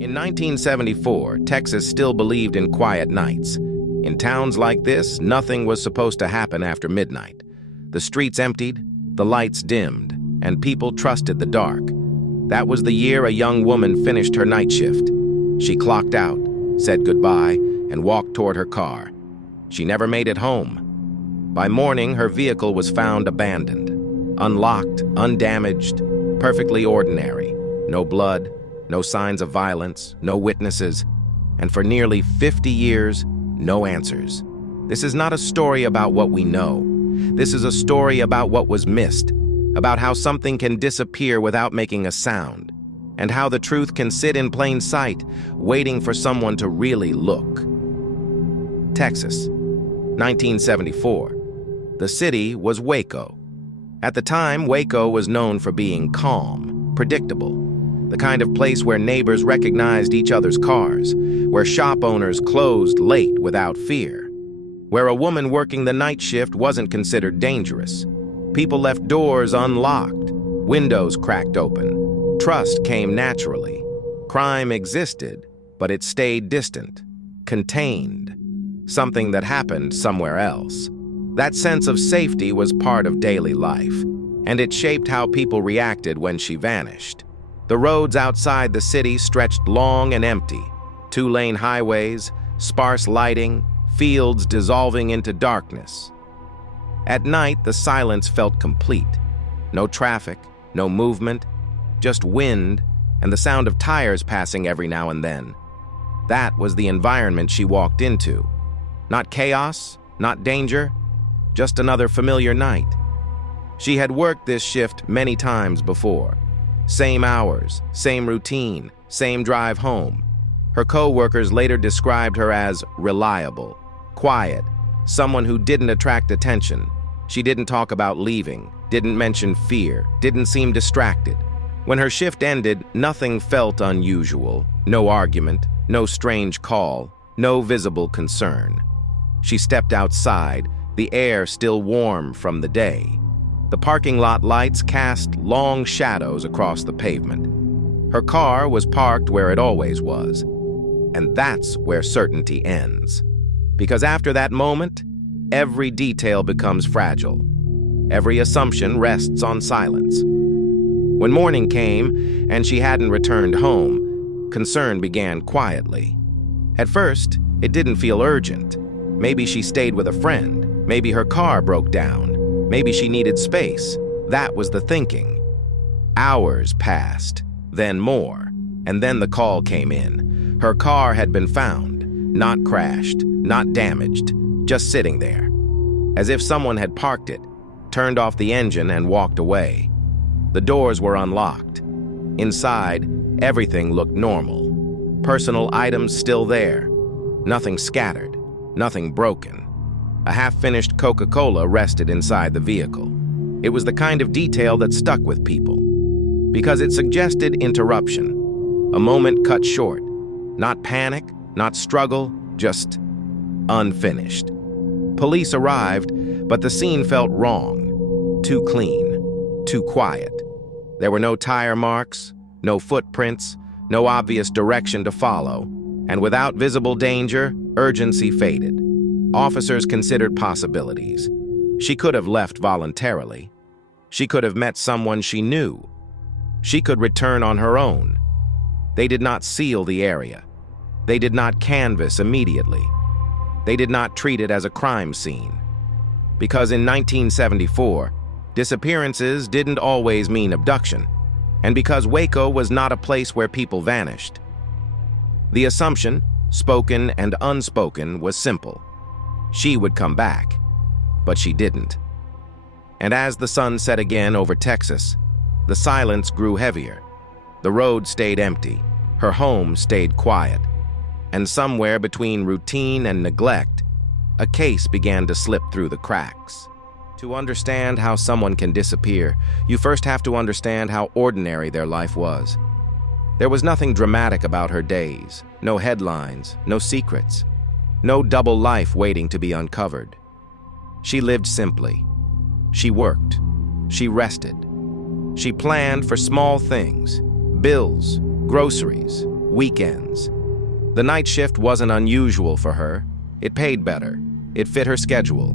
In 1974, Texas still believed in quiet nights. In towns like this, nothing was supposed to happen after midnight. The streets emptied, the lights dimmed, and people trusted the dark. That was the year a young woman finished her night shift. She clocked out, said goodbye, and walked toward her car. She never made it home. By morning, her vehicle was found abandoned, unlocked, undamaged, perfectly ordinary. No blood, no signs of violence, no witnesses, and for nearly 50 years, no answers. This is not a story about what we know. This is a story about what was missed, about how something can disappear without making a sound, and how the truth can sit in plain sight, waiting for someone to really look. Texas, 1974. The city was Waco. At the time, Waco was known for being calm, predictable, the kind of place where neighbors recognized each other's cars, where shop owners closed late without fear, where a woman working the night shift wasn't considered dangerous. People left doors unlocked, windows cracked open. Trust came naturally. Crime existed, but it stayed distant, contained, something that happened somewhere else. That sense of safety was part of daily life, and it shaped how people reacted when she vanished. The roads outside the city stretched long and empty, two-lane highways, sparse lighting, fields dissolving into darkness. At night, the silence felt complete. No traffic, no movement, just wind and the sound of tires passing every now and then. That was the environment she walked into. Not chaos, not danger, just another familiar night. She had worked this shift many times before. Same hours, same routine, same drive home. Her co-workers later described her as reliable, quiet, someone who didn't attract attention. She didn't talk about leaving, didn't mention fear, didn't seem distracted. When her shift ended, nothing felt unusual. No argument, no strange call, no visible concern. She stepped outside, the air still warm from the day. The parking lot lights cast long shadows across the pavement. Her car was parked where it always was. And that's where certainty ends. Because after that moment, every detail becomes fragile. Every assumption rests on silence. When morning came and she hadn't returned home, concern began quietly. At first, it didn't feel urgent. Maybe she stayed with a friend. Maybe her car broke down. Maybe she needed space. That was the thinking. Hours passed, then more, and then the call came in. Her car had been found, not crashed, not damaged, just sitting there. As if someone had parked it, turned off the engine and walked away. The doors were unlocked. Inside, everything looked normal. Personal items still there. Nothing scattered, nothing broken. A half-finished Coca-Cola rested inside the vehicle. It was the kind of detail that stuck with people, because it suggested interruption, a moment cut short. Not panic, not struggle, just unfinished. Police arrived, but the scene felt wrong. Too clean, too quiet. There were no tire marks, no footprints, no obvious direction to follow, and without visible danger, urgency faded. Officers considered possibilities. She could have left voluntarily. She could have met someone she knew. She could return on her own. They did not seal the area. They did not canvass immediately. They did not treat it as a crime scene. Because in 1974, disappearances didn't always mean abduction, and because Waco was not a place where people vanished. The assumption, spoken and unspoken, was simple. She would come back, but she didn't. And as the sun set again over Texas, the silence grew heavier. The road stayed empty, her home stayed quiet, and somewhere between routine and neglect, a case began to slip through the cracks. To understand how someone can disappear, you first have to understand how ordinary their life was. There was nothing dramatic about her days, no headlines, no secrets. No double life waiting to be uncovered. She lived simply. She worked. She rested. She planned for small things, bills, groceries, weekends. The night shift wasn't unusual for her. It paid better. It fit her schedule.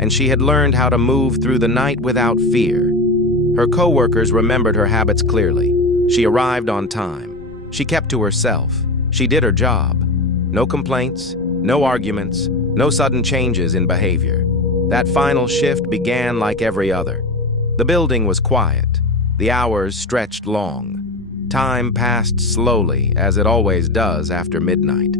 And she had learned how to move through the night without fear. Her coworkers remembered her habits clearly. She arrived on time. She kept to herself. She did her job. No complaints, no arguments, no sudden changes in behavior. That final shift began like every other. The building was quiet. The hours stretched long. Time passed slowly, as it always does after midnight.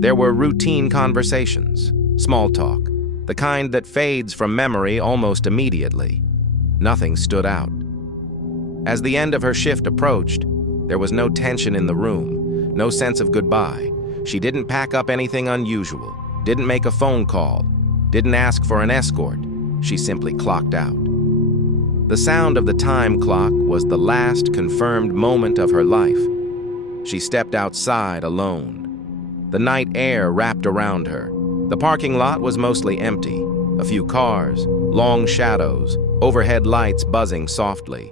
There were routine conversations, small talk, the kind that fades from memory almost immediately. Nothing stood out. As the end of her shift approached, there was no tension in the room, no sense of goodbye. She didn't pack up anything unusual, didn't make a phone call, didn't ask for an escort. She simply clocked out. The sound of the time clock was the last confirmed moment of her life. She stepped outside alone. The night air wrapped around her. The parking lot was mostly empty. A few cars, long shadows, overhead lights buzzing softly.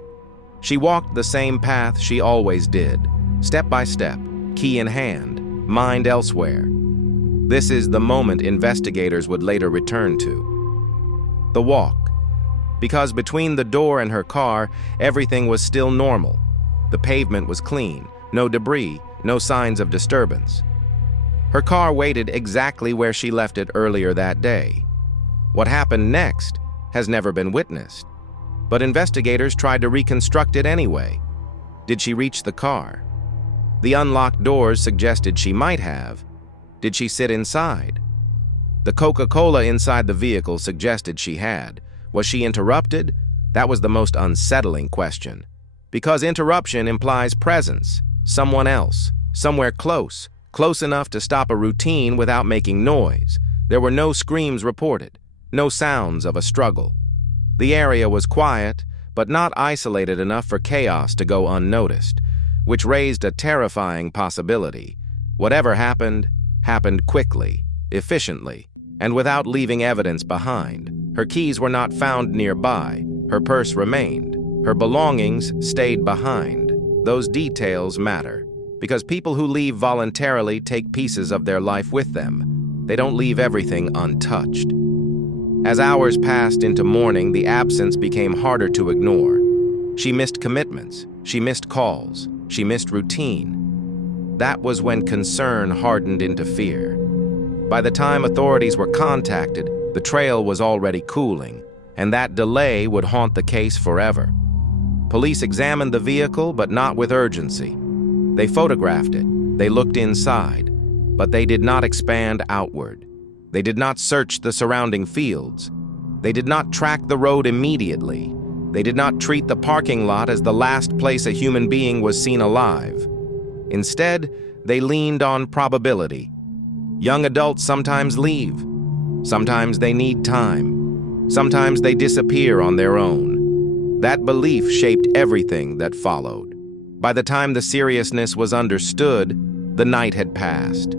She walked the same path she always did, step by step, key in hand, mind elsewhere. This is the moment investigators would later return to. The walk. Because between the door and her car, everything was still normal. The pavement was clean, no debris, no signs of disturbance. Her car waited exactly where she left it earlier that day. What happened next has never been witnessed, but investigators tried to reconstruct it anyway. Did she reach the car? The unlocked doors suggested she might have. Did she sit inside? The Coca-Cola inside the vehicle suggested she had. Was she interrupted? That was the most unsettling question. Because interruption implies presence, someone else, somewhere close enough to stop a routine without making noise. There were no screams reported, no sounds of a struggle. The area was quiet, but not isolated enough for chaos to go unnoticed, which raised a terrifying possibility. Whatever happened, happened quickly, efficiently, and without leaving evidence behind. Her keys were not found nearby. Her purse remained. Her belongings stayed behind. Those details matter, because people who leave voluntarily take pieces of their life with them. They don't leave everything untouched. As hours passed into morning, the absence became harder to ignore. She missed commitments. She missed calls. She missed routine. That was when concern hardened into fear. By the time authorities were contacted, the trail was already cooling, and that delay would haunt the case forever. Police examined the vehicle, but not with urgency. They photographed it. They looked inside, but they did not expand outward. They did not search the surrounding fields. They did not track the road immediately. They did not treat the parking lot as the last place a human being was seen alive. Instead, they leaned on probability. Young adults sometimes leave. Sometimes they need time. Sometimes they disappear on their own. That belief shaped everything that followed. By the time the seriousness was understood, the night had passed.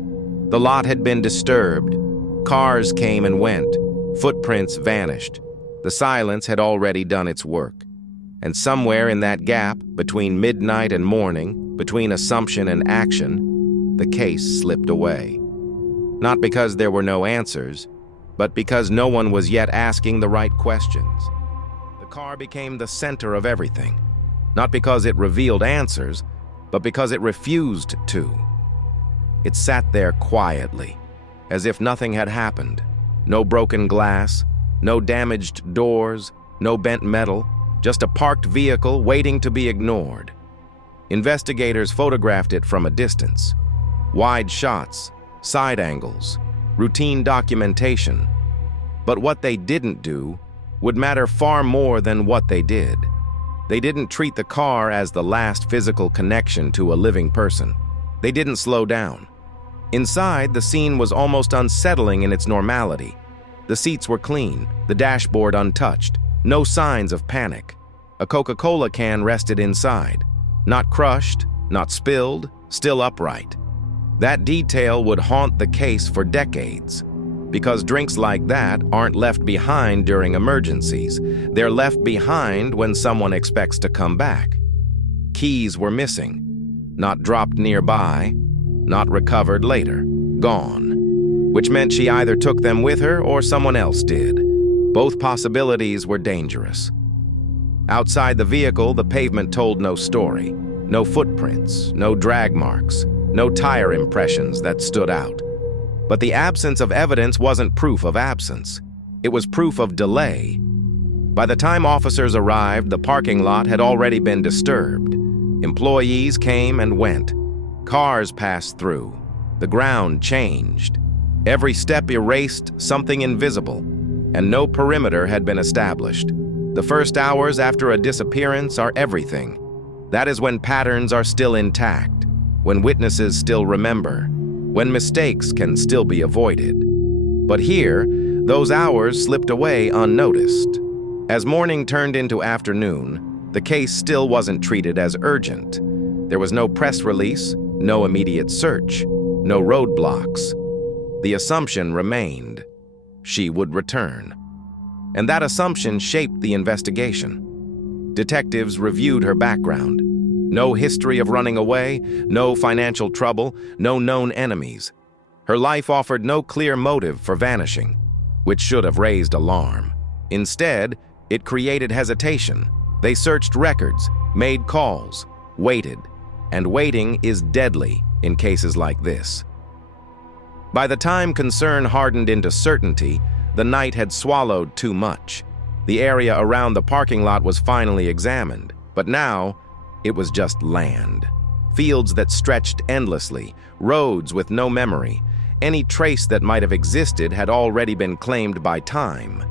The lot had been disturbed. Cars came and went. Footprints vanished. The silence had already done its work. And somewhere in that gap, between midnight and morning, between assumption and action, the case slipped away. Not because there were no answers, but because no one was yet asking the right questions. The car became the center of everything, not because it revealed answers, but because it refused to. It sat there quietly, as if nothing had happened. No broken glass, no damaged doors, no bent metal, just a parked vehicle waiting to be ignored. Investigators photographed it from a distance. Wide shots, side angles, routine documentation. But what they didn't do would matter far more than what they did. They didn't treat the car as the last physical connection to a living person. They didn't slow down. Inside, the scene was almost unsettling in its normality. The seats were clean, the dashboard untouched, no signs of panic. A Coca-Cola can rested inside, not crushed, not spilled, still upright. That detail would haunt the case for decades, because drinks like that aren't left behind during emergencies. They're left behind when someone expects to come back. Keys were missing, not dropped nearby, not recovered later, gone, which meant she either took them with her or someone else did. Both possibilities were dangerous. Outside the vehicle, the pavement told no story. No footprints, no drag marks, no tire impressions that stood out. But the absence of evidence wasn't proof of absence. It was proof of delay. By the time officers arrived, the parking lot had already been disturbed. Employees came and went. Cars passed through. The ground changed. Every step erased something invisible, and no perimeter had been established. The first hours after a disappearance are everything. That is when patterns are still intact, when witnesses still remember, when mistakes can still be avoided. But here, those hours slipped away unnoticed. As morning turned into afternoon, the case still wasn't treated as urgent. There was no press release, no immediate search, no roadblocks. The assumption remained: she would return. And that assumption shaped the investigation. Detectives reviewed her background. No history of running away, no financial trouble, no known enemies. Her life offered no clear motive for vanishing, which should have raised alarm. Instead, it created hesitation. They searched records, made calls, waited. And waiting is deadly in cases like this. By the time concern hardened into certainty, the night had swallowed too much. The area around the parking lot was finally examined, but now it was just land. Fields that stretched endlessly, roads with no memory. Any trace that might have existed had already been claimed by time.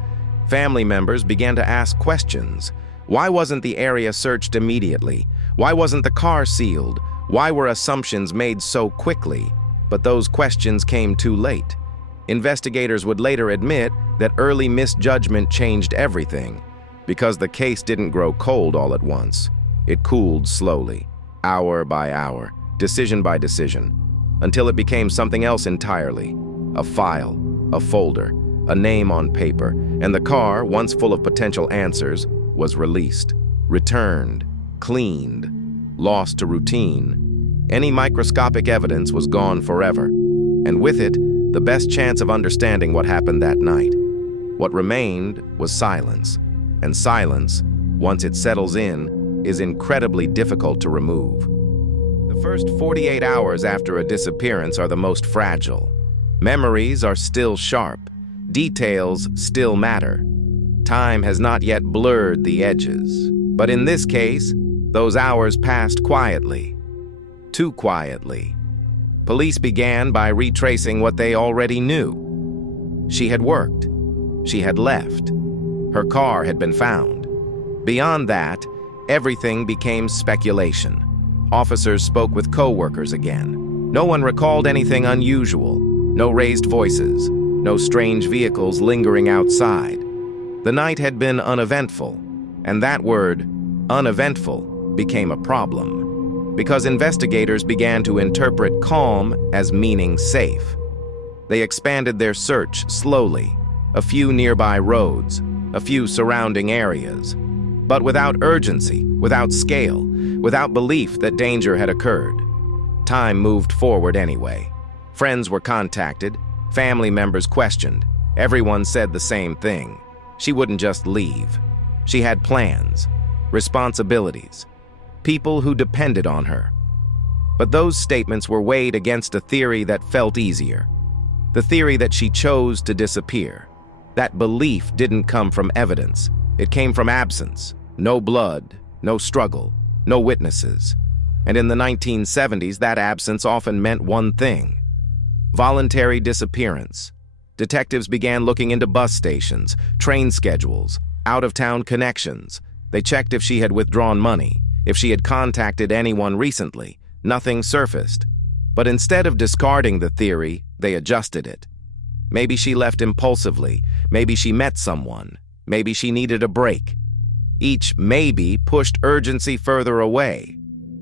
Family members began to ask questions. Why wasn't the area searched immediately? Why wasn't the car sealed? Why were assumptions made so quickly? But those questions came too late. Investigators would later admit that early misjudgment changed everything, because the case didn't grow cold all at once. It cooled slowly, hour by hour, decision by decision, until it became something else entirely: a file, a folder, a name on paper, and the car, once full of potential answers, was released, returned, cleaned, lost to routine. Any microscopic evidence was gone forever, and with it, the best chance of understanding what happened that night. What remained was silence, and silence, once it settles in, is incredibly difficult to remove. The first 48 hours after a disappearance are the most fragile. Memories are still sharp. Details still matter. Time has not yet blurred the edges. But in this case, those hours passed quietly. Too quietly. Police began by retracing what they already knew. She had worked. She had left. Her car had been found. Beyond that, everything became speculation. Officers spoke with co-workers again. No one recalled anything unusual. No raised voices. No strange vehicles lingering outside. The night had been uneventful, and that word, uneventful, became a problem. Because investigators began to interpret calm as meaning safe. They expanded their search slowly, a few nearby roads, a few surrounding areas, but without urgency, without scale, without belief that danger had occurred. Time moved forward anyway. Friends were contacted, family members questioned. Everyone said the same thing. She wouldn't just leave. She had plans, responsibilities, people who depended on her. But those statements were weighed against a theory that felt easier. The theory that she chose to disappear. That belief didn't come from evidence. It came from absence. No blood, no struggle, no witnesses. And in the 1970s, that absence often meant one thing: voluntary disappearance. Detectives began looking into bus stations, train schedules, out-of-town connections. They checked if she had withdrawn money, if she had contacted anyone recently. Nothing surfaced. But instead of discarding the theory, they adjusted it. Maybe she left impulsively. Maybe she met someone. Maybe she needed a break. Each maybe pushed urgency further away.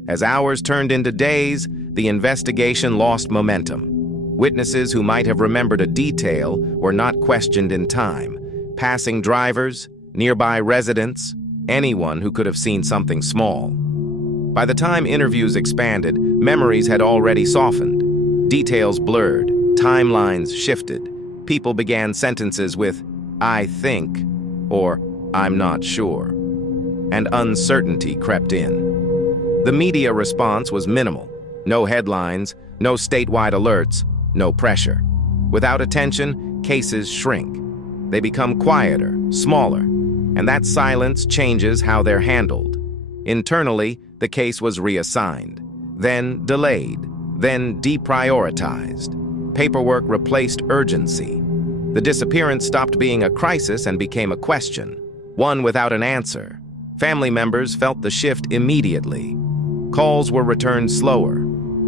As hours turned into days, the investigation lost momentum. Witnesses who might have remembered a detail were not questioned in time. Passing drivers, nearby residents, anyone who could have seen something small. By the time interviews expanded, memories had already softened. Details blurred, timelines shifted. People began sentences with, "I think," or "I'm not sure." And uncertainty crept in. The media response was minimal. No headlines, no statewide alerts, no pressure. Without attention, cases shrink. They become quieter, smaller, and that silence changes how they're handled. Internally, the case was reassigned, then delayed, then deprioritized. Paperwork replaced urgency. The disappearance stopped being a crisis and became a question, one without an answer. Family members felt the shift immediately. Calls were returned slower.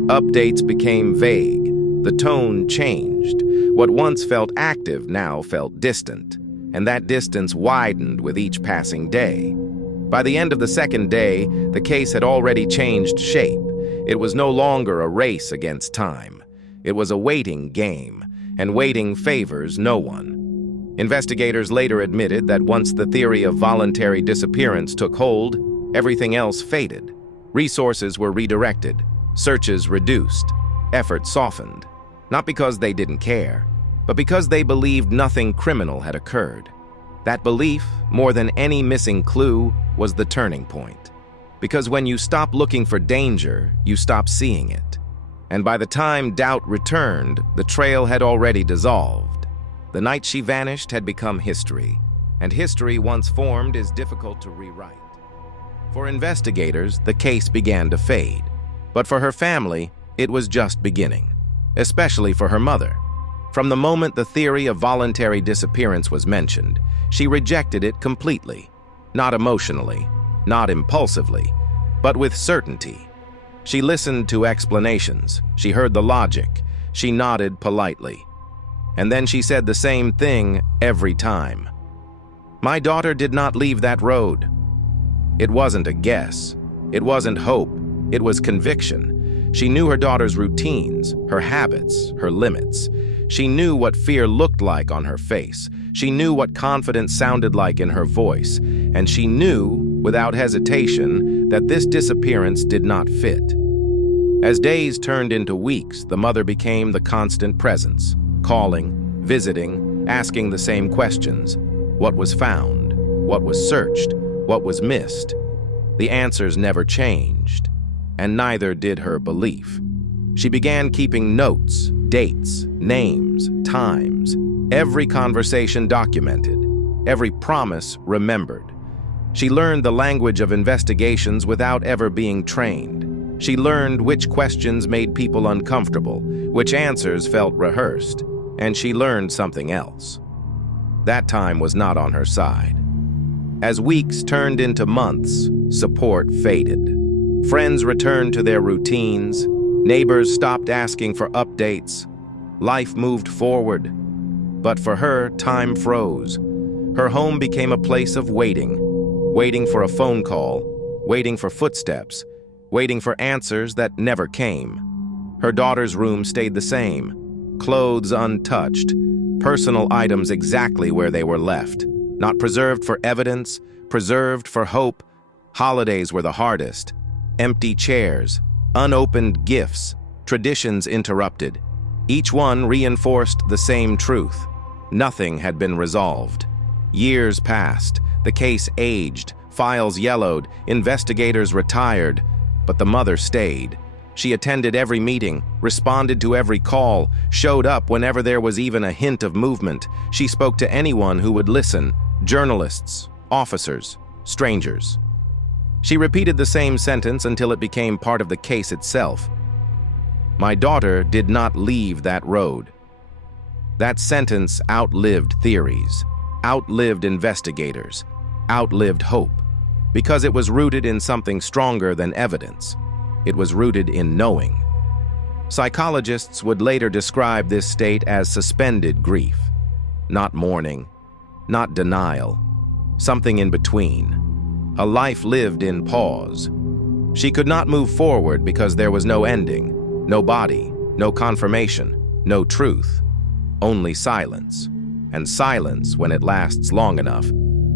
Updates became vague. The tone changed. What once felt active now felt distant, and that distance widened with each passing day. By the end of the second day, the case had already changed shape. It was no longer a race against time. It was a waiting game, and waiting favors no one. Investigators later admitted that once the theory of voluntary disappearance took hold, everything else faded. Resources were redirected, searches reduced, effort softened. Not because they didn't care, but because they believed nothing criminal had occurred. That belief, more than any missing clue, was the turning point. Because when you stop looking for danger, you stop seeing it. And by the time doubt returned, the trail had already dissolved. The night she vanished had become history, and history once formed is difficult to rewrite. For investigators, the case began to fade. But for her family, it was just beginning, especially for her mother. From the moment the theory of voluntary disappearance was mentioned, she rejected it completely, not emotionally, not impulsively, but with certainty. She listened to explanations, she heard the logic, she nodded politely. And then she said the same thing every time. My daughter did not leave that road. It wasn't a guess. It wasn't hope. It was conviction. She knew her daughter's routines, her habits, her limits. She knew what fear looked like on her face. She knew what confidence sounded like in her voice. And she knew, without hesitation, that this disappearance did not fit. As days turned into weeks, the mother became the constant presence, calling, visiting, asking the same questions. What was found? What was searched? What was missed? The answers never changed, and neither did her belief. She began keeping notes, dates, names, times, every conversation documented, every promise remembered. She learned the language of investigations without ever being trained. She learned which questions made people uncomfortable, which answers felt rehearsed, and she learned something else. That time was not on her side. As weeks turned into months, support faded. Friends returned to their routines. Neighbors stopped asking for updates. Life moved forward. But for her, time froze. Her home became a place of waiting. Waiting for a phone call, waiting for footsteps, waiting for answers that never came. Her daughter's room stayed the same. Clothes untouched. Personal items exactly where they were left. Not preserved for evidence, preserved for hope. Holidays were the hardest. Empty chairs, unopened gifts, traditions interrupted. Each one reinforced the same truth. Nothing had been resolved. Years passed, the case aged, files yellowed, investigators retired, but the mother stayed. She attended every meeting, responded to every call, showed up whenever there was even a hint of movement. She spoke to anyone who would listen, journalists, officers, strangers. She repeated the same sentence until it became part of the case itself. My daughter did not leave that road. That sentence outlived theories, outlived investigators, outlived hope, because it was rooted in something stronger than evidence. It was rooted in knowing. Psychologists would later describe this state as suspended grief, not mourning, not denial, something in between, a life lived in pause. She could not move forward because there was no ending, no body, no confirmation, no truth, only silence. And silence, when it lasts long enough,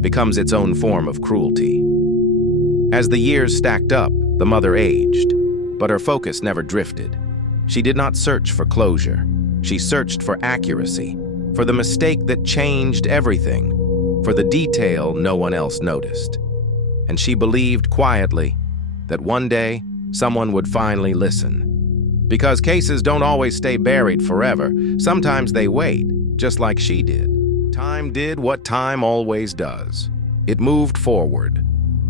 becomes its own form of cruelty. As the years stacked up, the mother aged, but her focus never drifted. She did not search for closure. She searched for accuracy, for the mistake that changed everything, for the detail no one else noticed. And she believed quietly that one day someone would finally listen. Because cases don't always stay buried forever. Sometimes they wait, just like she did. Time did what time always does. It moved forward.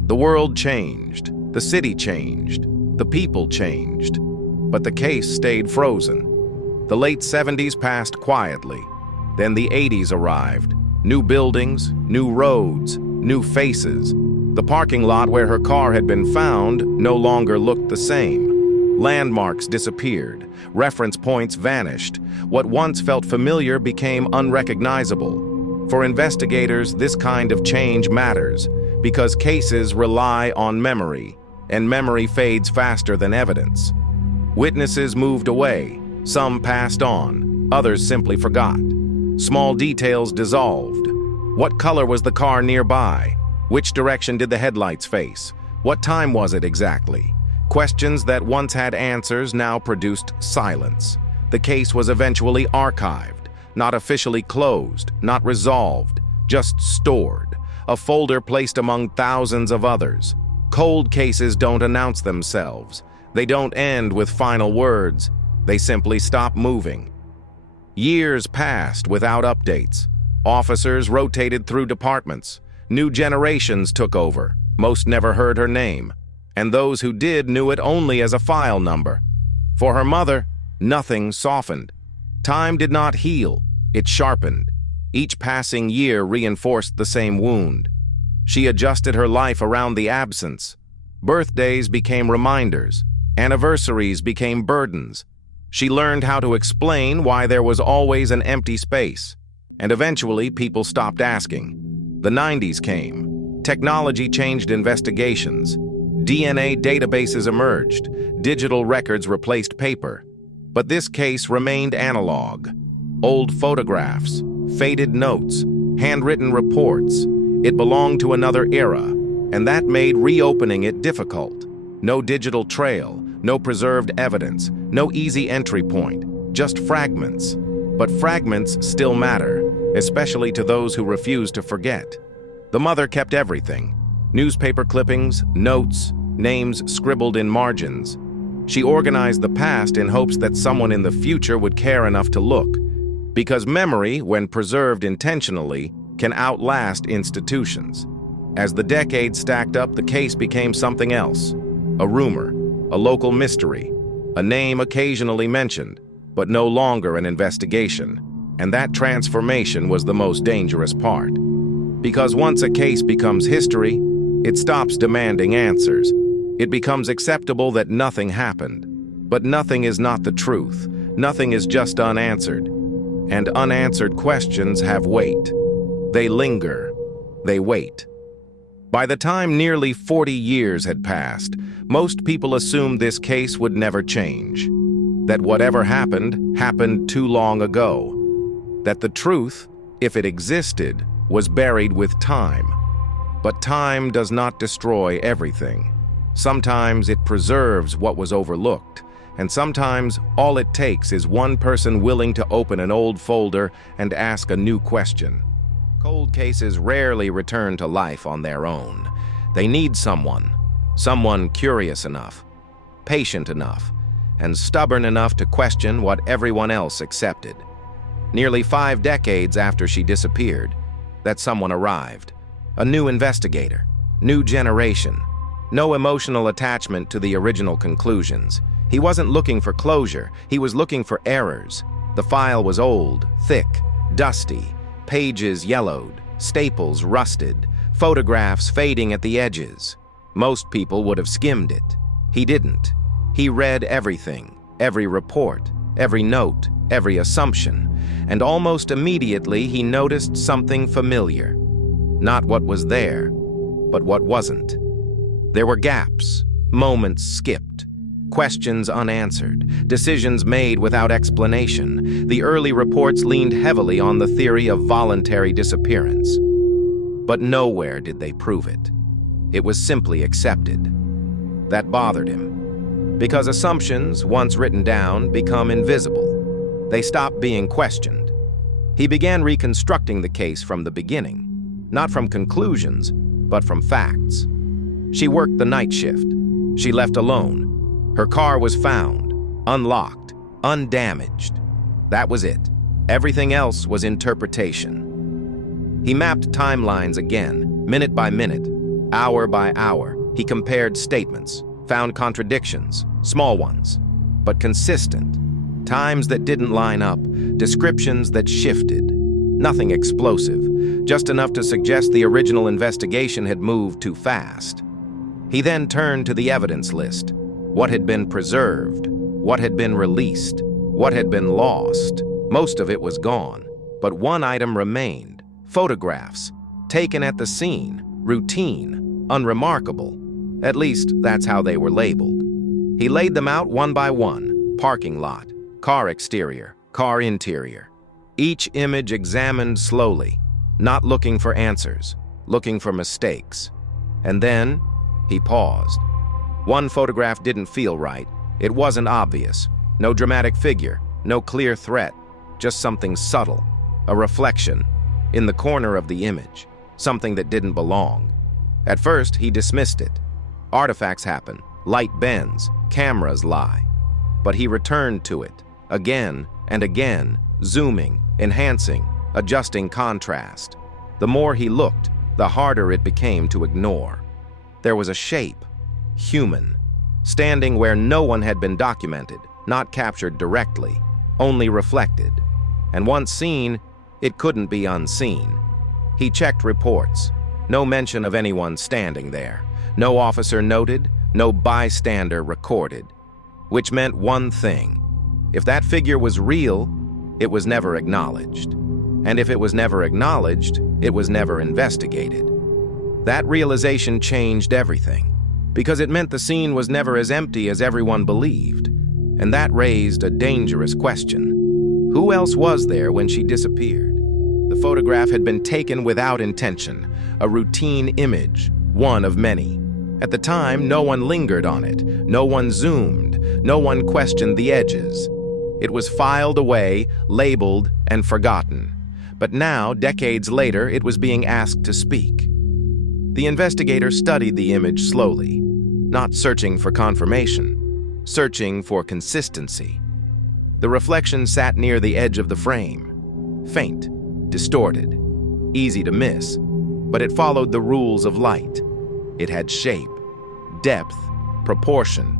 The world changed. The city changed. The people changed. But the case stayed frozen. The late 70s passed quietly. Then the 80s arrived. New buildings, new roads, new faces. The parking lot where her car had been found no longer looked the same. Landmarks disappeared. Reference points vanished. What once felt familiar became unrecognizable. For investigators, this kind of change matters because cases rely on memory, and memory fades faster than evidence. Witnesses moved away. Some passed on. Others simply forgot. Small details dissolved. What color was the car nearby? Which direction did the headlights face? What time was it exactly? Questions that once had answers now produced silence. The case was eventually archived, not officially closed, not resolved, just stored. A folder placed among thousands of others. Cold cases don't announce themselves. They don't end with final words. They simply stop moving. Years passed without updates. Officers rotated through departments. New generations took over. Most never heard her name. And those who did knew it only as a file number. For her mother, nothing softened. Time did not heal, it sharpened. Each passing year reinforced the same wound. She adjusted her life around the absence. Birthdays became reminders. Anniversaries became burdens. She learned how to explain why there was always an empty space. And eventually, people stopped asking. The 90s came. Technology changed investigations. DNA databases emerged. Digital records replaced paper. But this case remained analog. Old photographs, faded notes, handwritten reports. It belonged to another era, and that made reopening it difficult. No digital trail, no preserved evidence, no easy entry point, just fragments. But fragments still matter, especially to those who refuse to forget. The mother kept everything. Newspaper clippings, notes, names scribbled in margins. She organized the past in hopes that someone in the future would care enough to look. Because memory, when preserved intentionally, can outlast institutions. As the decades stacked up, the case became something else. A rumor, a local mystery, a name occasionally mentioned, but no longer an investigation. And that transformation was the most dangerous part. Because once a case becomes history, it stops demanding answers. It becomes acceptable that nothing happened. But nothing is not the truth. Nothing is just unanswered. And unanswered questions have weight. They linger. They wait. By the time nearly 40 years had passed, most people assumed this case would never change. That whatever happened, happened too long ago. That the truth, if it existed, was buried with time. But time does not destroy everything. Sometimes it preserves what was overlooked, and sometimes all it takes is one person willing to open an old folder and ask a new question. Cold cases rarely return to life on their own. They need someone curious enough, patient enough, and stubborn enough to question what everyone else accepted. Nearly 5 decades after she disappeared, that someone arrived. A new investigator, new generation. No emotional attachment to the original conclusions. He wasn't looking for closure, he was looking for errors. The file was old, thick, dusty, pages yellowed, staples rusted, photographs fading at the edges. Most people would have skimmed it. He didn't. He read everything, every report, every note, every assumption, and almost immediately he noticed something familiar. Not what was there, but what wasn't. There were gaps, moments skipped, questions unanswered, decisions made without explanation. The early reports leaned heavily on the theory of voluntary disappearance. But nowhere did they prove it. It was simply accepted. That bothered him. Because assumptions, once written down, become invisible. They stop being questioned. He began reconstructing the case from the beginning, not from conclusions, but from facts. She worked the night shift. She left alone. Her car was found, unlocked, undamaged. That was it. Everything else was interpretation. He mapped timelines again, minute by minute, hour by hour. He compared statements, found contradictions, small ones, but consistent. Times that didn't line up, descriptions that shifted. Nothing explosive, just enough to suggest the original investigation had moved too fast. He then turned to the evidence list. What had been preserved? What had been released? What had been lost? Most of it was gone, but one item remained. Photographs, taken at the scene, routine, unremarkable. At least, that's how they were labeled. He laid them out one by one. Parking lot, car exterior, car interior. Each image examined slowly, not looking for answers, looking for mistakes. And then, he paused. One photograph didn't feel right. It wasn't obvious. No dramatic figure, no clear threat, just something subtle, a reflection, in the corner of the image, something that didn't belong. At first, he dismissed it. Artifacts happen, light bends, cameras lie. But he returned to it, again and again, zooming, enhancing, adjusting contrast. The more he looked, the harder it became to ignore. There was a shape, human, standing where no one had been documented, not captured directly, only reflected. And once seen, it couldn't be unseen. He checked reports. No mention of anyone standing there. No officer noted, no bystander recorded. Which meant one thing. If that figure was real, it was never acknowledged. And if it was never acknowledged, it was never investigated. That realization changed everything, because it meant the scene was never as empty as everyone believed. And that raised a dangerous question. Who else was there when she disappeared? The photograph had been taken without intention, a routine image, one of many. At the time, no one lingered on it, no one zoomed, no one questioned the edges. It was filed away, labeled, and forgotten. But now, decades later, it was being asked to speak. The investigator studied the image slowly, not searching for confirmation, searching for consistency. The reflection sat near the edge of the frame, faint, distorted, easy to miss, but it followed the rules of light. It had shape, depth, proportion.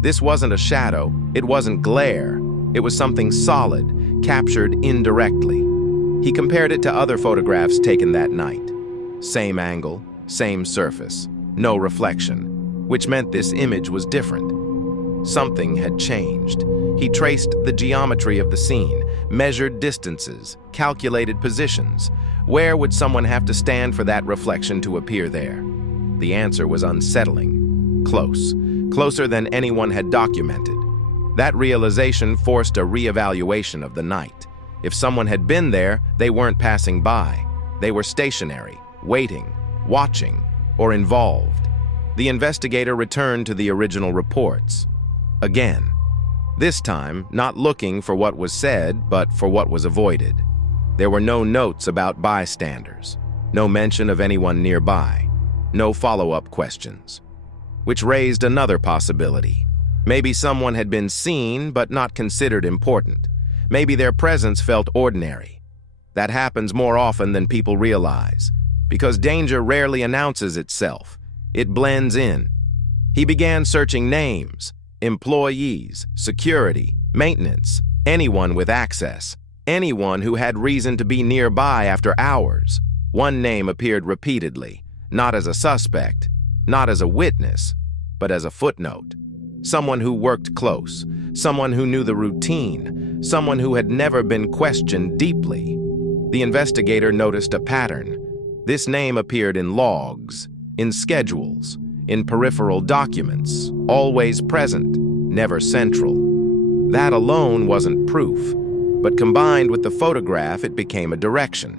This wasn't a shadow, it wasn't glare, it was something solid, captured indirectly. He compared it to other photographs taken that night. Same angle, same surface, no reflection, which meant this image was different. Something had changed. He traced the geometry of the scene, measured distances, calculated positions. Where would someone have to stand for that reflection to appear there? The answer was unsettling. Close. Closer than anyone had documented. That realization forced a reevaluation of the night. If someone had been there, they weren't passing by. They were stationary, waiting, watching, or involved. The investigator returned to the original reports. Again. This time, not looking for what was said, but for what was avoided. There were no notes about bystanders, no mention of anyone nearby, no follow-up questions. Which raised another possibility. Maybe someone had been seen, but not considered important. Maybe their presence felt ordinary. That happens more often than people realize, because danger rarely announces itself. It blends in. He began searching names, employees, security, maintenance, anyone with access, anyone who had reason to be nearby after hours. One name appeared repeatedly, not as a suspect, not as a witness, but as a footnote. Someone who worked close, someone who knew the routine, someone who had never been questioned deeply. The investigator noticed a pattern. This name appeared in logs, in schedules, in peripheral documents, always present, never central. That alone wasn't proof, but combined with the photograph, it became a direction.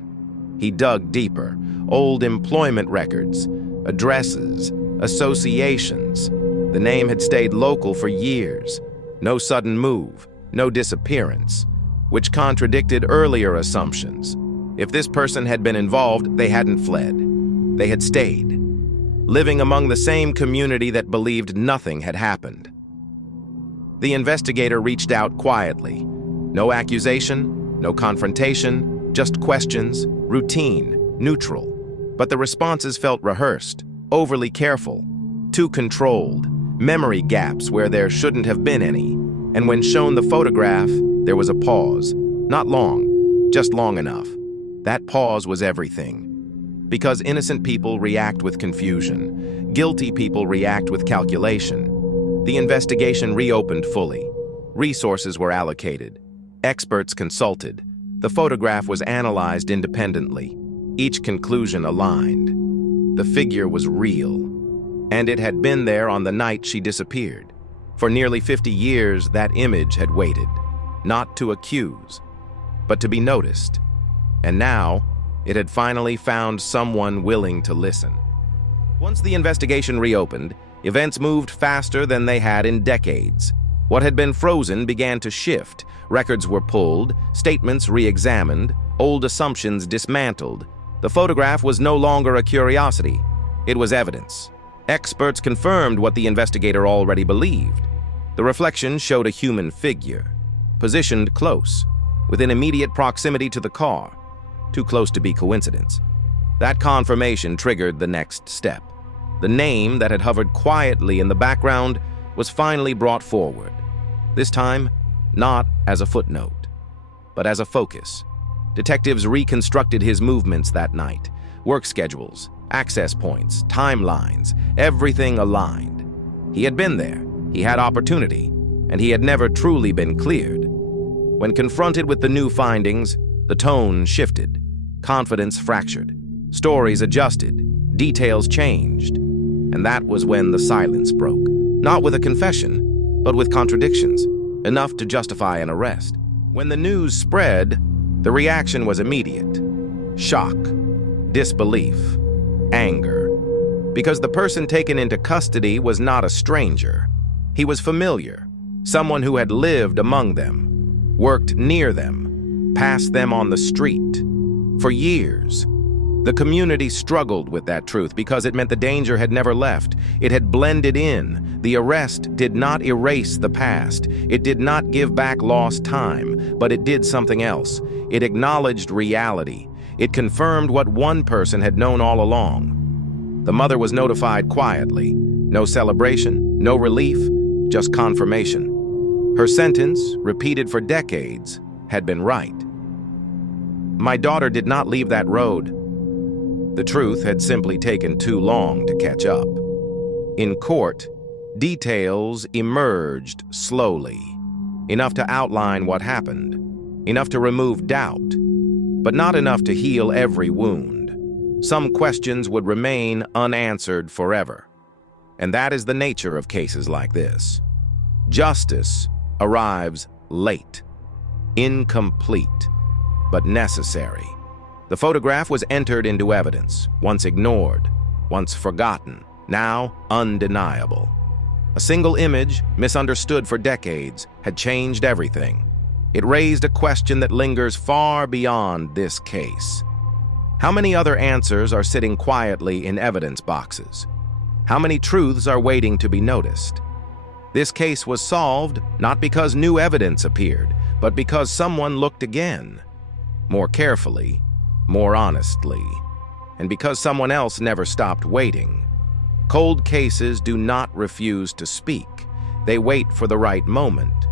He dug deeper, old employment records, addresses, associations. The name had stayed local for years. No sudden move, no disappearance, which contradicted earlier assumptions. If this person had been involved, they hadn't fled. They had stayed, living among the same community that believed nothing had happened. The investigator reached out quietly. No accusation, no confrontation, just questions, routine, neutral. But the responses felt rehearsed, overly careful, too controlled, memory gaps where there shouldn't have been any. And when shown the photograph, there was a pause. Not long, just long enough. That pause was everything. Because innocent people react with confusion. Guilty people react with calculation. The investigation reopened fully. Resources were allocated. Experts consulted. The photograph was analyzed independently. Each conclusion aligned. The figure was real. And it had been there on the night she disappeared. For nearly 50 years, that image had waited. Not to accuse, but to be noticed. And now, it had finally found someone willing to listen. Once the investigation reopened, events moved faster than they had in decades. What had been frozen began to shift. Records were pulled, statements re-examined, old assumptions dismantled. The photograph was no longer a curiosity. It was evidence. Experts confirmed what the investigator already believed. The reflection showed a human figure, positioned close, within immediate proximity to the car, too close to be coincidence. That confirmation triggered the next step. The name that had hovered quietly in the background was finally brought forward. This time, not as a footnote, but as a focus. Detectives reconstructed his movements that night. Work schedules, access points, timelines, everything aligned. He had been there, he had opportunity, and he had never truly been cleared. When confronted with the new findings, the tone shifted, confidence fractured, stories adjusted, details changed. And that was when the silence broke. Not with a confession, but with contradictions, enough to justify an arrest. When the news spread, the reaction was immediate. Shock, disbelief, anger. Because the person taken into custody was not a stranger. He was familiar, someone who had lived among them, worked near them, passed them on the street. For years, the community struggled with that truth because it meant the danger had never left. It had blended in. The arrest did not erase the past. It did not give back lost time, but it did something else. It acknowledged reality. It confirmed what one person had known all along. The mother was notified quietly. No celebration, no relief, just confirmation. Her sentence, repeated for decades, had been right. My daughter did not leave that road. The truth had simply taken too long to catch up. In court, details emerged slowly, enough to outline what happened, enough to remove doubt, but not enough to heal every wound. Some questions would remain unanswered forever. And that is the nature of cases like this. Justice arrives late, incomplete, but necessary. The photograph was entered into evidence, once ignored, once forgotten, now undeniable. A single image, misunderstood for decades, had changed everything. It raised a question that lingers far beyond this case. How many other answers are sitting quietly in evidence boxes? How many truths are waiting to be noticed? This case was solved not because new evidence appeared, but because someone looked again, more carefully, more honestly, and because someone else never stopped waiting. Cold cases do not refuse to speak. They wait for the right moment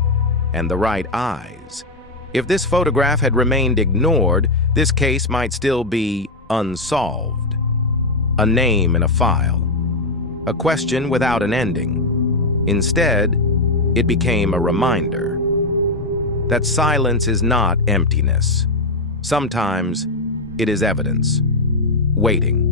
and the right eyes. If this photograph had remained ignored, this case might still be unsolved. A name in a file. A question without an ending. Instead, it became a reminder that silence is not emptiness. Sometimes, it is evidence, waiting.